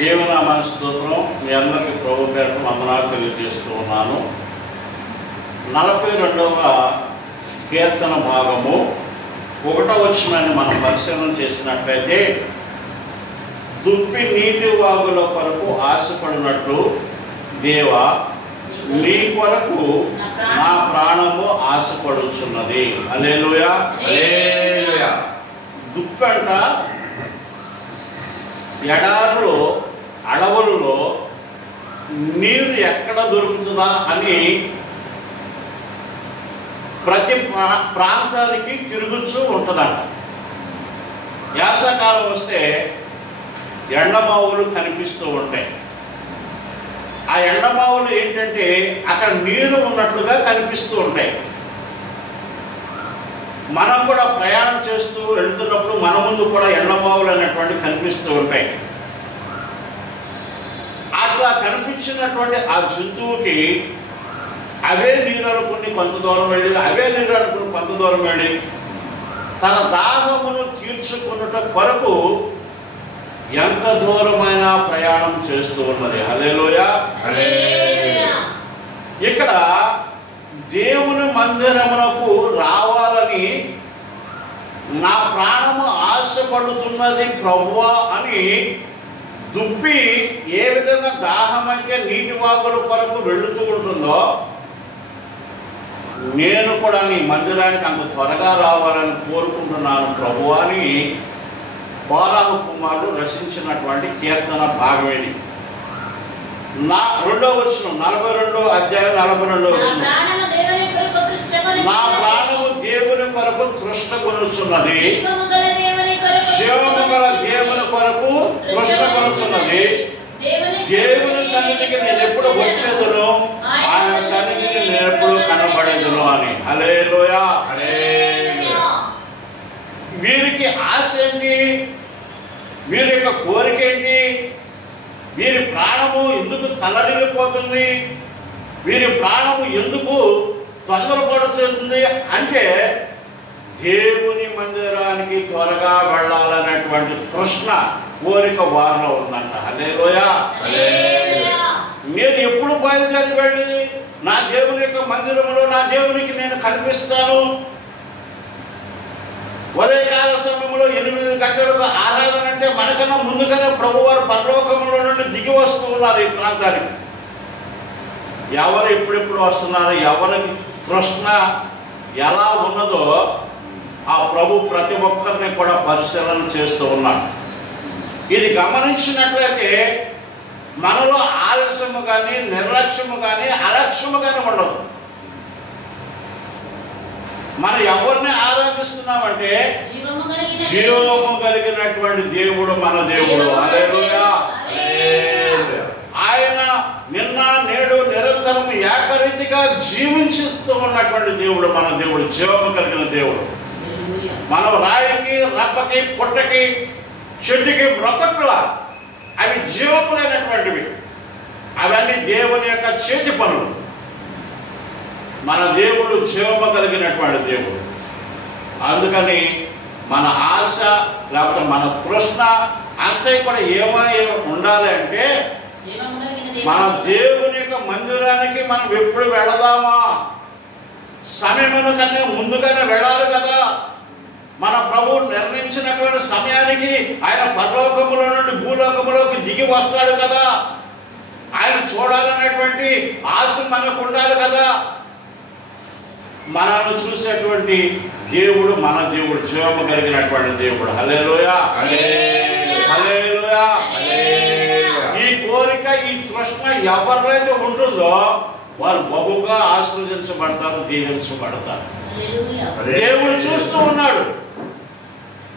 దేవునామానికి స్తోత్రం. మీ అందరికీ ప్రభు పేరిట వందనాలు తెలియజేస్తూ ఉన్నాను. 42వ కీర్తన భాగము 1వ వచనాన్ని మనం పరిశీలన చేసినట్లయితే, దుప్పి నీటి వాగుల కొరకు ఆశపడినట్లు దేవా నీ కొరకు నా ప్రాణము ఆశపడుచున్నది. హల్లెలూయా. హల్లెలూయా. దుప్పంట ఎడారులో అడవులలో నీరు ఎక్కడ దొరుకుతుందా అని ప్రతి ప్రాంతానికి తిరుగుతూ ఉంటుందంట. వేసవకాలం వస్తే ఎండమావులు కనిపిస్తూ ఉంటాయి. ఆ ఎండమావులు ఏంటంటే అక్కడ నీరు ఉన్నట్లుగా కనిపిస్తూ ఉంటాయి. మనం కూడా ప్రయాణం చేస్తూ వెళుతున్నప్పుడు మన ముందు కూడా ఎండమావులు అనేటువంటి కనిపిస్తూ ఉంటాయి. అట్లా కనిపించినటువంటి ఆ జంతువుకి అవే నీరు అనుకుని కొంత దూరం వెళ్ళి, అవే నీరు అనుకుని కొంత దూరం వెళ్ళి తన దాహమును తీర్చుకున్నట కొరకు ఎంత దూరమైనా ప్రయాణం చేస్తూ ఉన్నది. హల్లెలూయా. హల్లెలూయా. ఇక్కడ దేవుని మందిరమునకు రావాలని నా ప్రాణము ఆశపడుతున్నది ప్రభువా అని దుప్పి ఏ విధంగా దాహమైతే నీటి వాగుల కొరకు వెళుతూ ఉంటుందో, నేను కూడా నీ మందిరానికి అంత త్వరగా రావాలని కోరుకుంటున్నాను ప్రభువా అని కోరాహు కుమారుడు రచించినటువంటి కీర్తన భాగం ఇది. 2వ వచనం, 42వ అధ్యాయం 42వ వచనం, నా ప్రాణము దేవుని కొరకు తృష్ణగొనుచున్నది, జీవము గల దేవుని కొరకు తృష్ణగొనుచున్నది. దేవుని సన్నిధికి నేను ఎప్పుడు వచ్చేదను, ఆయన సన్నిధికి నేను ఎప్పుడు కనబడేదను అని. హల్లెలూయా. వీరికి ఆశ ఏంటి? వీరి యొక్క కోరిక ఏంటి? వీరి ప్రాణము ఎందుకు తల్లడిల్లిపోతుంది? వీరి ప్రాణము ఎందుకు తొందరపడుతుంది అంటే, దేవుని మందిరానికి త్వరగా వెళ్ళాలనేటువంటి తృష్ణ కోరిక వారిలో ఉందంట. హల్లెలూయా. నేను ఎప్పుడు బయలుదేరి వెళ్ళి నా దేవుని యొక్క మందిరంలో నా దేవునికి నేను కనిపిస్తాను. ఉదయకాల సమయంలో 8 గంటలకు ఆరాధన అంటే మనకన్నా ముందుగానే ప్రభువారు పరలోకంలో నుండి దిగి వస్తూ ఉన్నారు ఈ ప్రాంతానికి. ఎవరు ఎప్పుడెప్పుడు వస్తున్నారు, ఎవరికి తృష్ణ ఎలా ఉన్నదో ఆ ప్రభు ప్రతి ఒక్కరిని కూడా పరిశీలన చేస్తూ ఉన్నాడు. ఇది గమనించినట్లయితే మనలో ఆలస్యము కానీ, నిర్లక్ష్యము కానీ, అలక్ష్యము కానీ ఉండదు. మనం ఎవరిని ఆరాధిస్తున్నామంటే జీవము కలిగినటువంటి దేవుడు మన దేవుడు. హల్లెలూయా. ఆయన నిన్న నేడు నిరంతరం ఏకరీతిగా జీవించుతూ ఉన్నటువంటి దేవుడు మన దేవుడు, జీవము కలిగిన దేవుడు. మనం రాయికి, రప్పకి, పుట్టకి, చెట్టుకి మొక్కట్ల అవి జీవములైనటువంటివి. అవన్నీ దేవుని యొక్క చేతి పనులు. మన దేవుడు జీవము కలిగినటువంటి దేవుడు. అందుకని మన ఆశ లేకపోతే మన తృష్ణ అంతా కూడా ఏమై ఉండాలి అంటే, మన దేవుని యొక్క మందిరానికి మనం ఎప్పుడు వెళదామా? సమయమున కన్నా ముందుగానే వెళ్ళాలి కదా. మన ప్రభువు నిర్ణయించినటువంటి సమయానికి ఆయన పరలోకములో నుండి భూలోకములోకి దిగి వస్తాడు కదా. ఆయన చూడాలనేటువంటి ఆశ మనకు ఉండాలి కదా. మనల్ని చూసేటువంటి దేవుడు మన దేవుడు, జీవము కలిగినటువంటి దేవుడు. హల్లెలూయా. హల్లెలూయా. ఈ కోరిక, ఈ తృష్ణ ఎవరైతే ఉంటుందో వారు బహుగా ఆశీర్వదించబడతారు, దీవించబడతారు. దేవుడు చూస్తూ ఉన్నాడు.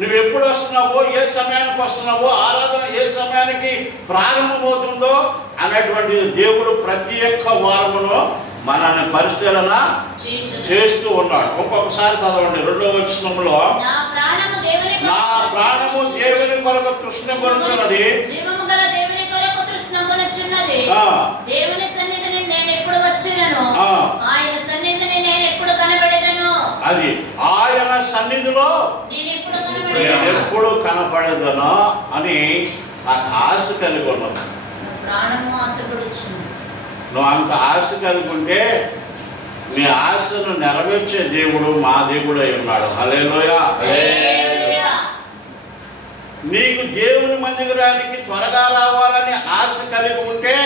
నువ్వు ఎప్పుడు వస్తున్నావో, ఏ సమయానికి వస్తున్నావో, ఆరాధన ఏ సమయానికి ప్రారంభమవుతుందో అనేటువంటి దేవుడు ప్రతి ఒక్క వారమును మనల్ని పరిశీలన చేస్తూ ఉన్నాడు. ఒక్కొక్కసారి చదవండి 2వ వచనంలో, నా ప్రాణము దేవుని కొరకు తృష్ణగొనుచున్నది, దేవుని సన్నిధిని నేను ఎప్పుడు వచ్చేదను, ఆయన సన్నిధిని నేను ఎప్పుడు కనబడేదను. అది ఆయన సన్నిధిలో నేను ఎప్పుడు కనపడేదను అని నాకు ఆశ కలిగి ఉన్నది. ప్రాణము ఆశపడుచున్నది. నువ్వు అంత ఆశ కలిగి ఉంటే నీ ఆశను నెరవేర్చే దేవుడు మా దేవుడు అయి ఉన్నాడు. హల్లెలూయా. నీకు దేవుని మందిరానికి త్వరగా రావాలని ఆశ కలిగి ఉంటే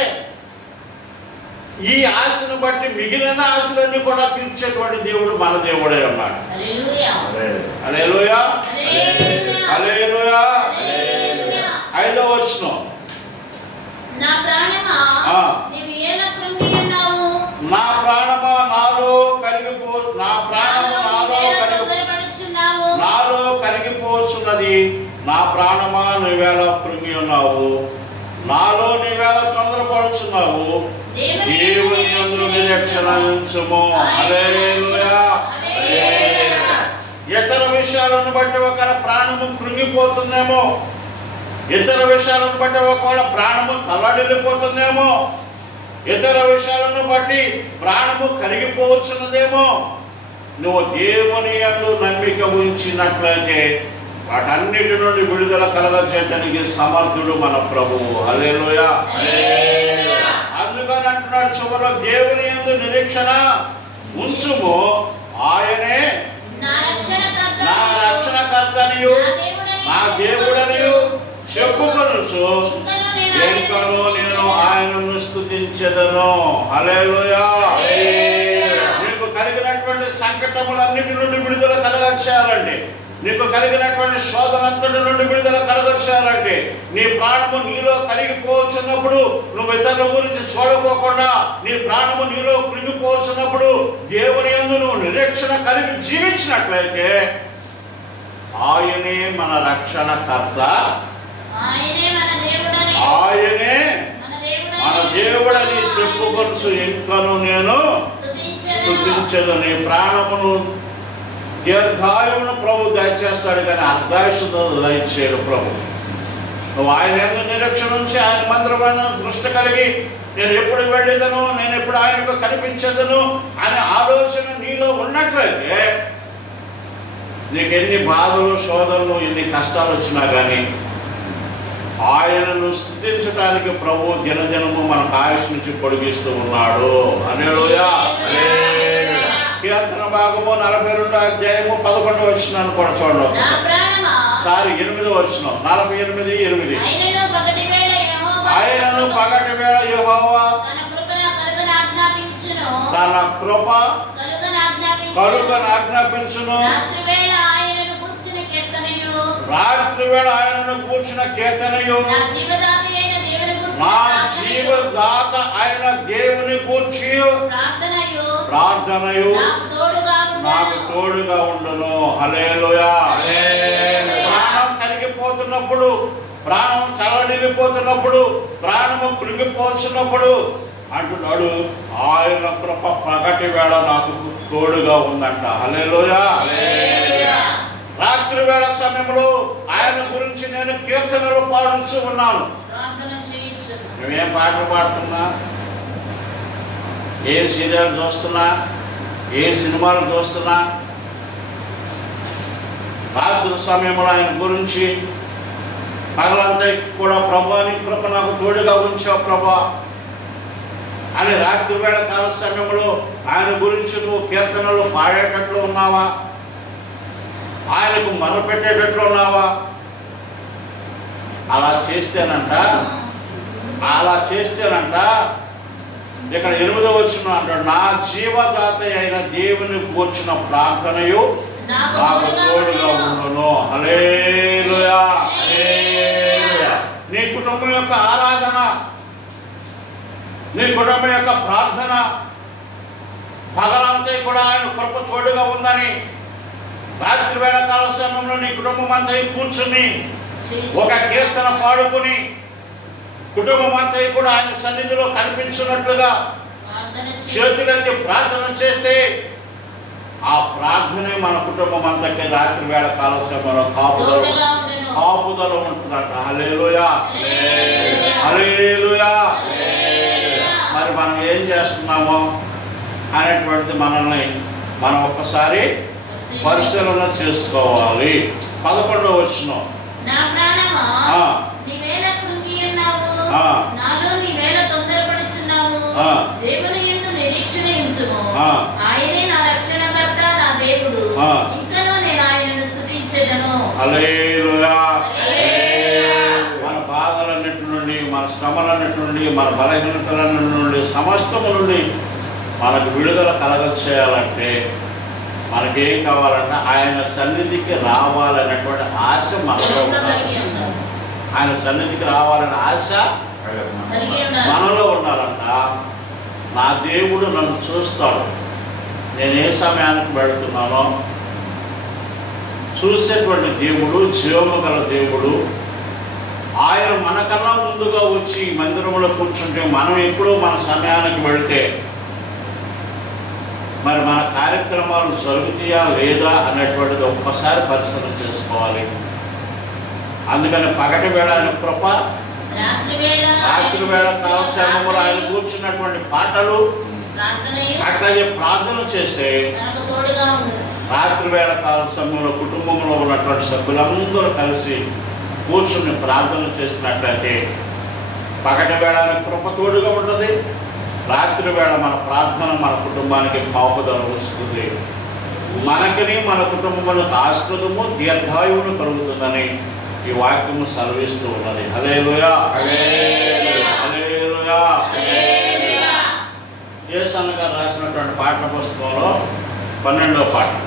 ఈ ఆశను బట్టి మిగిలిన ఆశలన్నీ కూడా తీర్చేటువంటి దేవుడు మన దేవుడే ఉన్నాడు. హల్లెలూయా. హల్లెలూయా. 5వ వచనం. నా ప్రాణమా నీవు ఎలా కృంగియున్నావు? నా ప్రాణమా నాలో కరిగిపోవచ్చున్నది. నా ప్రాణమా నీవేళ కృంగి ఉన్నావు, నాలో నీవేళ తొందరపడుచున్నావు. దేవుని యందు నిరీక్షణ ఉంచుము. హల్లెలూయా. ఇతర విషయాలను బట్టి ఒకవేళ ప్రాణము కృంగిపోతుందేమో, ఇతర విషయాలను బట్టి ఒకవేళ ప్రాణము తల్లడిల్లిపోతుందేమో, ఇతర విషయాలను బట్టి ప్రాణము కరిగిపోవచ్చున్నదేమో. నువ్వు దేవుని యందు నమ్మిక ఉంచినట్లయితే వాటన్నిటి నుండి విడుదల కలగచేయడానికి సమర్థుడు మన ప్రభువు. హల్లెలూయా. అందుకని అంటున్నాడు చివరిలో, దేవుని యందు నిరీక్షణ ఉంచుము, ఆయనే నా రక్షణకర్తనియు నా దేవుడనియు చెప్పుకొనుచు ఇంకను నేను ఆయనను స్తుతించెదను. హల్లెలూయా. నీకు కలిగినటువంటి సంకటములన్నిటి నుండి విడుదల కలగచేయాలండి. నీకు కలిగినటువంటి శోధనంతటి నుండి విడుదల కలగచేయాలంటే నీ ప్రాణము నీలో కరిగిపోవచ్చున్నప్పుడు, నువ్వు ఇతరుల గురించి చూడకోకుండా నీ ప్రాణము నీలో కృంగిపోవచ్చున్నప్పుడు దేవుని యందు నువ్వు నిరీక్షణ కలిగి జీవించినట్లయితే ఆయనే మన రక్షణకర్త, ఆయనే మన దేవుడని చెప్పుకొనుచు ఇంకను నేను స్తుతించెదను. నీ ప్రాణమును దీర్ఘాయువును ప్రభు దయచేస్తాడు, కానీ అర్ధాయుషుతో దయచేయడు ప్రభు. నువ్వు ఆయన యందు నిరీక్షణ నుంచి ఆయన మందిరమైన దృష్టి కలిగి నేను ఎప్పుడు వెళ్ళేదను, నేను ఎప్పుడు ఆయనకు కనిపించేదను అనే ఆలోచన నీలో ఉన్నట్లయితే నీకు ఎన్ని బాధలు శోధనలు ఎన్ని కష్టాలు వచ్చినా కానీ ఆయనను స్తుతించడానికి ప్రభు దినదినము మనకు ఆయుష్ నుంచి పొడిగిస్తూ ఉన్నాడు. హల్లెలూయా. కీర్తన భాగము 42వ అధ్యాయము 11వ వచనాన్ని కూడా చూడండి ఒకసారి. 8వ వచనం. 48:8. ఆయనను పగటి వేళ యెహోవా తన కృప కలుగనాజ్ఞాపించును. రాత్రి వేళ ఆయనను కూర్చున్న కీర్తనయు మా జీవదాత అయిన దేవుని కూర్చి ప్రార్థనయు నాకు తోడుగా ఉండును. హల్లెలూయా. ప్రాణం కరిగిపోతున్నప్పుడు, ప్రాణం చల్లడిల్లిపోతున్నప్పుడు, ప్రాణము కృంగిపోతున్నప్పుడు అంటున్నాడు ఆయన కృప పగటి వేళ నాకు తోడుగా ఉందంట. హల్లెలూయా. రాత్రి వేళ సమయంలో ఆయన గురించి నేను కీర్తనలు పాడుతూ ఉన్నాను. నువ్వేం పాటలు పాడుతున్నా, ఏ సీరియల్ చూస్తున్నా, ఏ సినిమాలు చూస్తున్నా, రాత్రి సమయంలో ఆయన గురించి పగలంతా కూడా ప్రభా నీ కృప నాకు తోడుగా ఉంచావు ప్రభా అని రాత్రి వేళ కాల సమయంలో ఆయన గురించి నువ్వు కీర్తనలు పాడేటట్లు ఉన్నావా? ఆయనకు మొరపెట్టేటట్లు ఉన్నావా? అలా చేస్తేనంట ఇక్కడ 8వ వచనం అంటాడు, నా జీవదాత అయిన దేవుని కూర్చున్న ప్రార్థనయు నాకు తోడుగా ఉండును. హల్లెలూయా. నీ కుటుంబం యొక్క ఆరాధన, నీ కుటుంబం యొక్క ప్రార్థన పగలంతా కూడా ఆయన కృప తోడుగా ఉందని రాత్రి వేళ కాల సమయంలో నీ కుటుంబం అంతా కూర్చుని ఒక కీర్తన పాడుకుని కుటుంబం అంతా కూడా ఆయన సన్నిధిలో కనిపించినట్లుగా చేతులెత్తి ప్రార్థన చేస్తే ఆ ప్రార్థనే మన కుటుంబం అంతకి రాత్రి వేళ కాల సమయంలో కాపుదల ఉంటుందట. హల్లెలూయా. హల్లెలూయా. మరి మనం ఏం చేస్తున్నామో అనేటువంటిది మనల్ని మనం ఒక్కసారి పరిశీలన చేసుకోవాలి. 11వ వచనం. శ్రమలన్నిటి నుండి మన బలహీనతల నుండి సమస్తము నుండి మనకు విడుదల కలగచేయాలంటే మనకేం కావాలంటే ఆయన సన్నిధికి రావాలనేటువంటి ఆశ మనలో ఉండాలి. ఆయన సన్నిధికి రావాలనే ఆశ మనలో ఉండాలంట. నా దేవుడు నన్ను చూస్తాడు, నేను ఏ సమయానికి వెళుతున్నానో చూసేటువంటి దేవుడు, జీవము గల దేవుడు. ఆయన మనకన్నా ముందుగా వచ్చి మందిరంలో కూర్చుంటే మనం ఎప్పుడో మన సమయానికి వెళితే మరి మన కార్యక్రమాలు జరుగుతాయా లేదా అనేటువంటిది ఒక్కసారి పరిశీలన చేసుకోవాలి. అందుకని పగటి వేళ ఆయన కృప, రాత్రి వేళ కాలక్షేమములు ఆయన కూర్చున్నటువంటి పాటలు, అట్లాగే ప్రార్థన చేస్తే రాత్రి వేళ కాల సమయంలో కుటుంబంలో ఉన్నటువంటి సభ్యులందరూ కలిసి కూర్చుని ప్రార్థన చేసినట్లయితే పగటి వేళ కృప తోడుగా ఉంటుంది. రాత్రి వేళ మన ప్రార్థన మన కుటుంబానికి కాపుదల వస్తుంది. మనకిని మన కుటుంబములకు ఆశ్రదము దీర్ఘాయువును కలుగుతుందని ఈ వాక్యము సెలవిస్తూ ఉన్నది. హల్లెలూయా, హల్లెలూయా. యేసన్న గారు రాసినటువంటి పాఠ్య పుస్తకంలో 12వ పాఠం